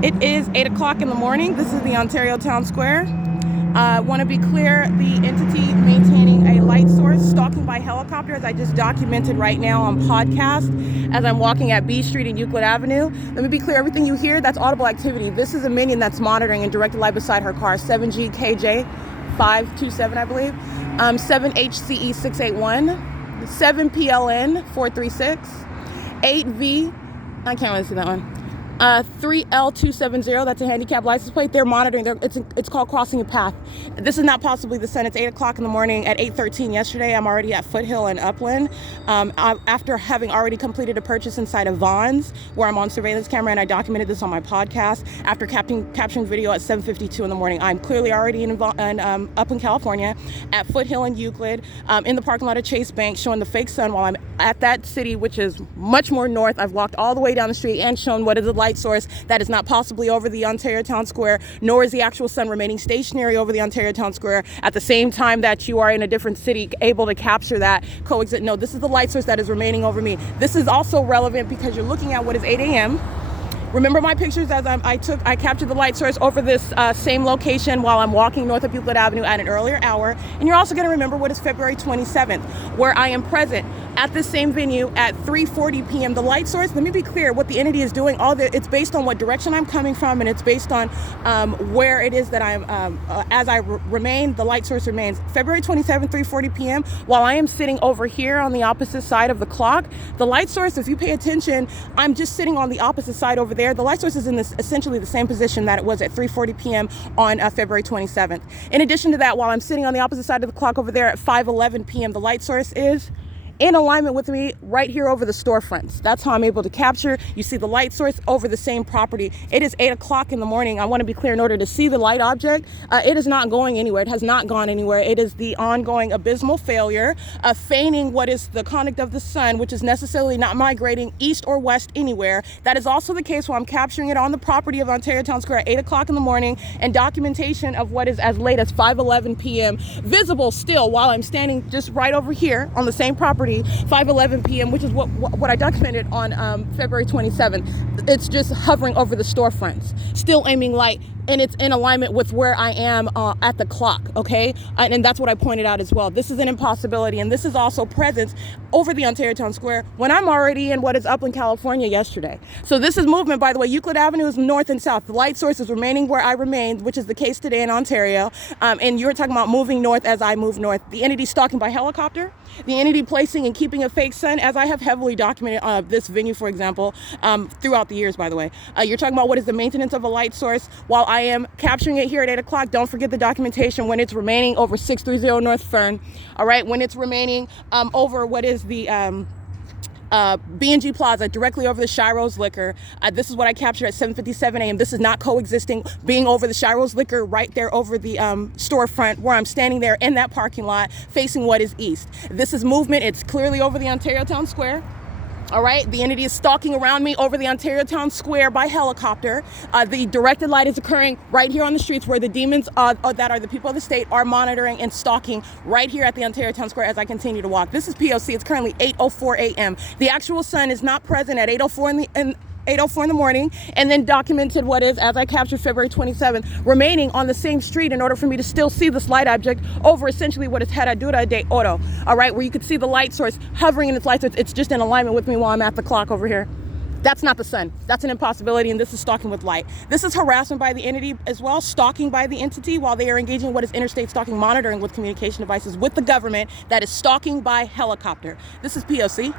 It is 8 o'clock in the morning. This is the Ontario Town Square. I want to be clear, the entity maintaining a light source, stalking by helicopter, as I just documented right now on podcast, as I'm walking at B Street and Euclid Avenue. Let me be clear, everything you hear, that's audible activity. This is a minion that's monitoring and directed light beside her car, 7GKJ 527, I believe, 7HCE 681, 7PLN 436, 8V, I can't really see that one. 3L270, that's a handicap license plate. They're monitoring. It's called crossing a path. This is not possibly the sun. It's 8 o'clock in the morning. At 8:13 yesterday, I'm already at Foothill and Upland. After having already completed a purchase inside of Vaughn's, where I'm on surveillance camera, and I documented this on my podcast. After capturing video at 7:52 in the morning, I'm clearly already up in California, at Foothill and Euclid, in the parking lot of Chase Bank, showing the fake sun while I'm at that city, which is much more north. I've walked all the way down the street and shown what is a light source that is not possibly over the Ontario Town Square, nor is the actual sun remaining stationary over the Ontario Town Square at the same time that you are in a different city able to capture that coexist. No, this is the light source that is remaining over me. This is also relevant because you're looking at what is 8 a.m. Remember my pictures as I captured the light source over this same location while I'm walking north of Euclid Avenue at an earlier hour. And you're also going to remember what is February 27th, where I am present at this same venue at 3:40 p.m. The light source, let me be clear, what the entity is doing, it's based on what direction I'm coming from, and it's based on where it is that I'm, as I remain, the light source remains. February 27th, 3:40 p.m., while I am sitting over here on the opposite side of the clock, the light source, if you pay attention, I'm just sitting on the opposite side over there. The light source is in essentially the same position that it was at 3:40 p.m. on February 27th. In addition to that, while I'm sitting on the opposite side of the clock over there at 5:11 p.m., the light source is in alignment with me right here over the storefronts. That's how I'm able to capture. You see the light source over the same property. It is 8 o'clock in the morning. I want to be clear, in order to see the light object, it is not going anywhere. It has not gone anywhere. It is the ongoing abysmal failure of feigning what is the conduct of the sun, which is necessarily not migrating east or west anywhere. That is also the case while I'm capturing it on the property of Ontario Town Square at 8 o'clock in the morning, and documentation of what is as late as 5:11 p.m. visible still while I'm standing just right over here on the same property, 5:11 p.m., which is what I documented on February 27th. It's just hovering over the storefronts, still aiming light, and it's in alignment with where I am at the clock, okay? And that's what I pointed out as well. This is an impossibility, and this is also presence over the Ontario Town Square when I'm already in what is Upland, California yesterday. So this is movement, by the way. Euclid Avenue is north and south. The light source is remaining where I remain, which is the case today in Ontario. And you're talking about moving north as I move north. The entity stalking by helicopter, the entity placing and keeping a fake sun, as I have heavily documented this venue, for example, throughout the years, by the way. You're talking about what is the maintenance of a light source while I am capturing it here at 8 o'clock. Don't forget the documentation when it's remaining over 630 North Fern. All right, when it's remaining over what is the B&G Plaza, directly over the Shiro's Liquor. This is what I captured at 7:57 a.m. This is not coexisting, being over the Shiro's Liquor right there over the storefront where I'm standing there in that parking lot facing what is east. This is movement. It's clearly over the Ontario Town Square. All right, the entity is stalking around me over the Ontario Town Square by helicopter. The directed light is occurring right here on the streets where the demons that are the people of the state are monitoring and stalking right here at the Ontario Town Square as I continue to walk. This is P.O.C. It's currently 8:04 a.m. The actual sun is not present at 8:04 in the morning, and then documented what is, as I captured February 27th, remaining on the same street in order for me to still see this light object over essentially what is Herradura de Oro, all right, where you could see the light source hovering in its light source. It's just in alignment with me while I'm at the clock over here. That's not the sun. That's an impossibility, and this is stalking with light. This is harassment by the entity as well, stalking by the entity while they are engaging in what is interstate stalking, monitoring with communication devices with the government that is stalking by helicopter. This is P.O.C.